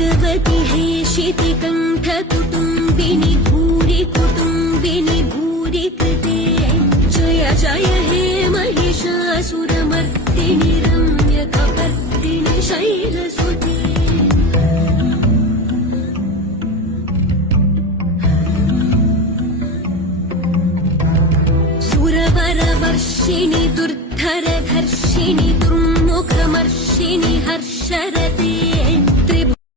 भगवति हेशिति कण्ठकुटुम्बिनि भूरि कुटुम्बिनि भूरि कृते जय जय हे महिषासुरमर्दिनि रम्यकपर्दिनि शैलसुते सुरवरवर्षिणि दुर्धरघर्षिणि दुर्मुखमर्षिणि हर्षरते